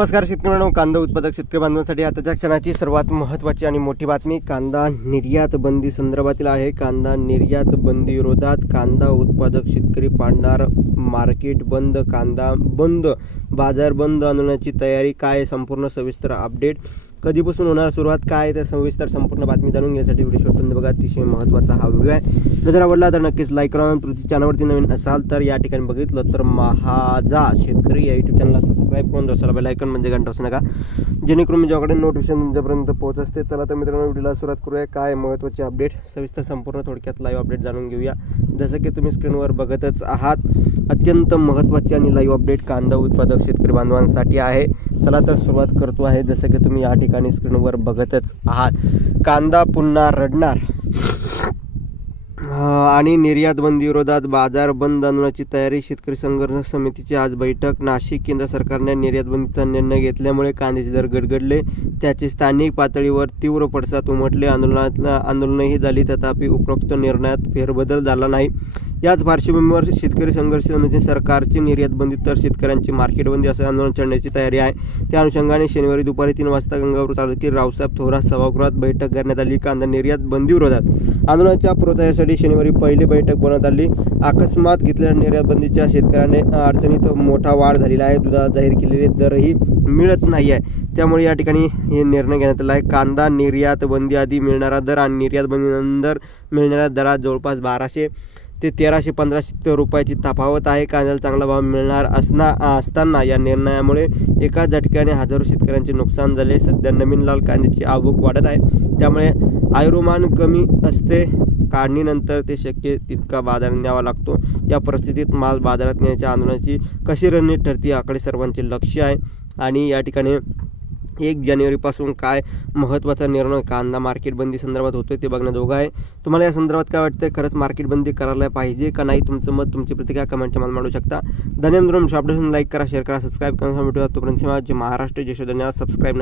नमस्कार शेतकऱ्यांनो कांदा उत्पादक शेतकरी बांधवांसाठी आताच्या क्षणाची सर्वात महत्त्वाची आणि मोठी बातमी कांदा निर्यात बंदी संदर्भातील आहे. कांदा निर्यात बंदी विरोधात कांदा उत्पादक शेतकरी पाडणार मार्केट बंद कांदा बंद बाजार बंद आंदोलनाची तयारी काय संपूर्ण सविस्तर अपडेट कधीपासून होणार सुरुवात काय आहे त्या सविस्तर संपूर्ण बातमी जाणून घेण्यासाठी व्हिडिओ शेवटपर्यंत बघा. अतिशय महत्त्वाचा हा व्हिडिओ आहे. जर आवडला तर नक्कीच लाईक करा. तुमच्या चॅनलवरती नवीन असाल तर या ठिकाणी बघितलं तर महाजा शेतकरी या युट्यूब चॅनलला सबस्क्राईब करून दोसाला बेल आयकॉन म्हणजे घंटा असू नका. जेणेकरून मी ज्याकडे नोटिफिकेशन तुमच्यापर्यंत पोहोच असते. चला तर मित्रांनो व्हिडिओला सुरुवात करूया. काय महत्त्वाचे अपडेट सविस्तर संपूर्ण थोडक्यात लाईव्ह अपडेट जाणून घेऊया. जसं की तुम्ही स्क्रीनवर बघतच आहात अत्यंत महत्त्वाची आणि लाईव्ह अपडेट कांदा उत्पादक शेतकरी बांधवांसाठी आहे. चला तर सुरुवात करतो आहे. जसं की तुम्ही या ठिकाणी स्क्रीनवर बघतच आहात. कांदा पुन्हा रडणार. आणि निर्यात बंदी विरोधात बाजार बंद आंदोलनाची तयारी शेतकरी संघर्ष समितीची आज बैठक. नाशिक केंद्र सरकारने निर्यात बंदीचा निर्णय घेतल्यामुळे कांद्याचे दर गडगडले. त्याचे स्थानिक पातळीवर तीव्र पडसाद उमटले. आंदोलनातला आंदोलनही झाली. तथापि उपरोक्त निर्णयात फेरबदल झाला नाही. याच पार्श्वभूमीवर शेतकरी संघर्ष समिती सरकारची निर्यात बंदी तर शेतकऱ्यांची मार्केट बंदी असं आंदोलन छेडण्याची तयारी आहे. त्या अनुषंगाने शनिवारी दुपारी तीन वाजता गंगापूर तालुक्यातील रावसाहेब थोरात सभागृहात बैठक करण्यात आली. कांदा निर्यात बंदी विरोधात आंदोलनाच्या पूर्वतयारीसाठी शनिवारी पहिली बैठक बोलवण्यात आली. अकस्मात घेतलेल्या निर्यात बंदीच्या शेतकऱ्याने अडचणीत मोठा वाढ झालेला आहे. दुधात जाहीर केलेले दरही मिळत नाही आहे. त्यामुळे या ठिकाणी हे निर्णय घेण्यात आला आहे. कांदा निर्यात बंदी आधी मिळणारा दर आणि निर्यात बंदीनंतर मिळणाऱ्या दरात जवळपास बाराशे ते तेराशे पंधराशे रुपयाची तफावत आहे. कांद्याला चांगला भाव मिळणार असना असताना या निर्णयामुळे एका झटक्याने हजारो शेतकऱ्यांचे नुकसान झाले. सध्या नवीन लाल कांद्याची आवक वाढत आहे. त्यामुळे आयुर्मान कमी असते. काढणीनंतर ते शक्य तितका बाजारात न्यावा लागतो. या परिस्थितीत माल बाजारात नेण्याच्या आंदोलनाची कशी रणनीती ठरते याकडे सर्वांचे लक्ष आहे. आणि या ठिकाणी एक जानेवारीपासून काय महत्त्वाचा निर्णय कांदा मार्केट बंदी संदर्भात होतोय ते बघण्याजोगं आहे. तुम्हाला या संदर्भात काय वाटतं खरंच मार्केट बंदी करायला पाहिजे का नाही? तुमचं मत तुमची प्रतिक्रिया कमेंटच्या मला मांडू शकता. धन्यवाद अपडेशन लाईक करा शेअर करा सबस्क्राईब करा. भेटूया तोपर्यंत महाराष्ट्र जय धन्यवाद. सबस्क्राईब